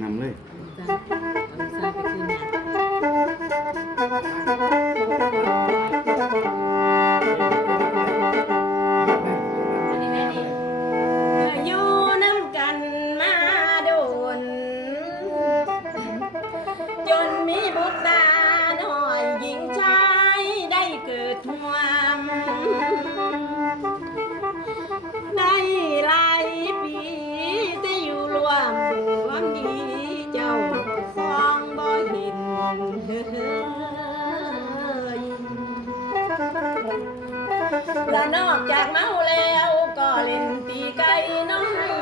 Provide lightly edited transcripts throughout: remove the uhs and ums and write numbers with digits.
นำเลยอยู่น้ำกันมาโดนจนมีบุตรตาหน่อยหญิงชายได้เกิดความได้หลายปีที่อยู่รวมดีเจ้าฟองบ่เห็นและนอกจากเมาแล้วก็เล่นตีไก่น้อย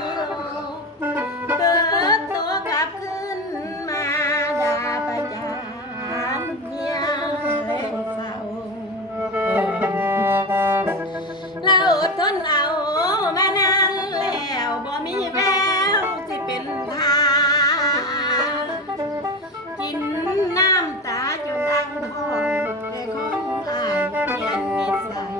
เกิดตัวกลับขึ้นมาด่าประจานเมียแรงเศร้าแล้วอดทนเอามานานแล้วบ่มีแววที่เป็นทางกินน้ำตาจนดังทองแต่คงอ่านเปลี่ยนนิสัย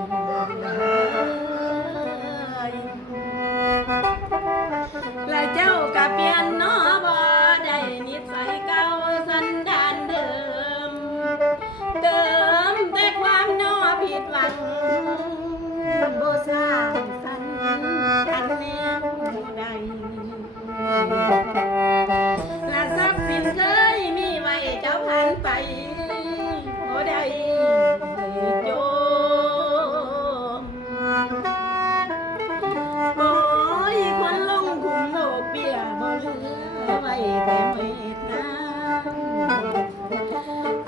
และเจ้าก็เปลี่ยนเนาะบ่ได้นิสัยเก่าสันดานเดิมเติมแต่ความนอผิดหวังบ่สร้างสรรค์อันแนวใดและทรัพย์สินเคยมีไว้เจ้าผ่านไปบ่ได้โจมโอ้ยคนลงขุมโลกเบี้ยบ่เหลือไว้แต่เมตตา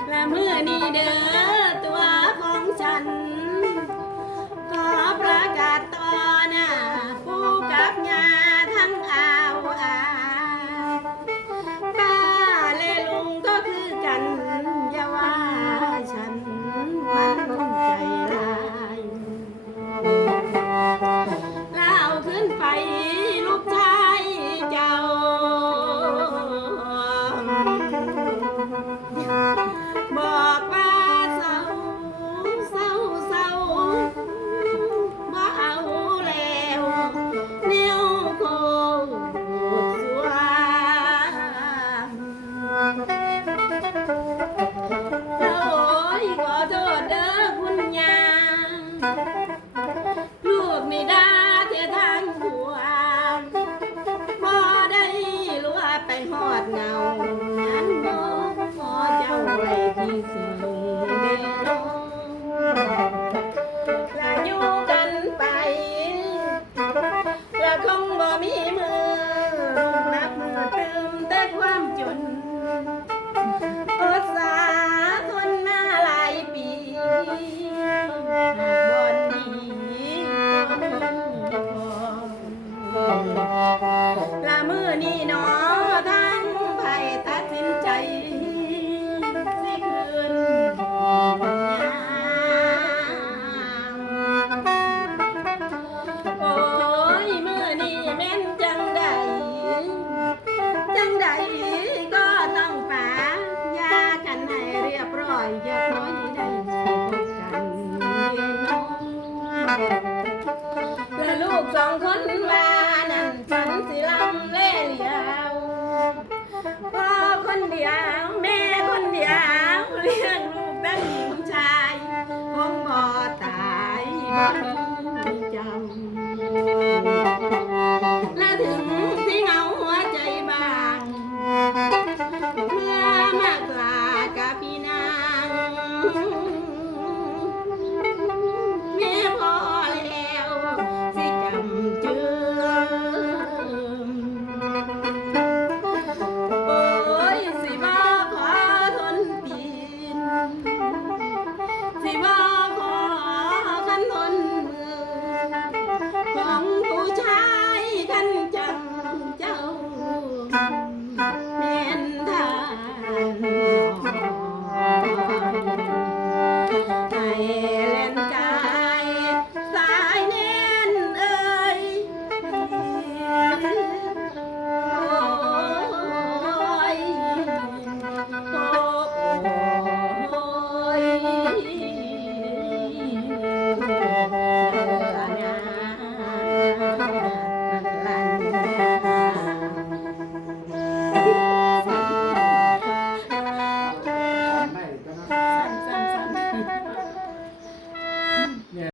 และเมื่อนี้เด้อตัวของฉันขอประกาศต่อหน้าผู้กับยาทั้งอาวอาป้าและลุงก็คือกันอย่าว่าฉันมันใจร้ายแล้วเอาขึ้นไปลูกชายเจ้าบอกว่าเศร้าเศร้าเศร้าบ่เอาแล้วเนียวโคตรสวโอ้ยขอโทษเด้อคุณยาลูกนี่ด่าเสียทางหัวบ่ได้รู้ว่าไปหอดเงานั้นบ่พอเจ้าไว้ที่สิลุงเด้อและอยู่กันไปและคงบ่มีมือนับมือเติมแต่ความจนอดสาทนมาหลายปีบ่ดีก็มีละมือนี้หนอทั้งไผตัดสินใจสิคืนยามโอ้ยมือนี้แม่นจังใดก็ต้องป่ายากันให้เรียบร้อยอย่าคอยได้พบกันน้องและลูกสองคนว่านั่นฉันสิลำเล่เหลียวพ่อคนเดียวแม่คนเดียวเลี้ยงลูกทั้งหญิงชายคงบ่ตายบ่มีจำ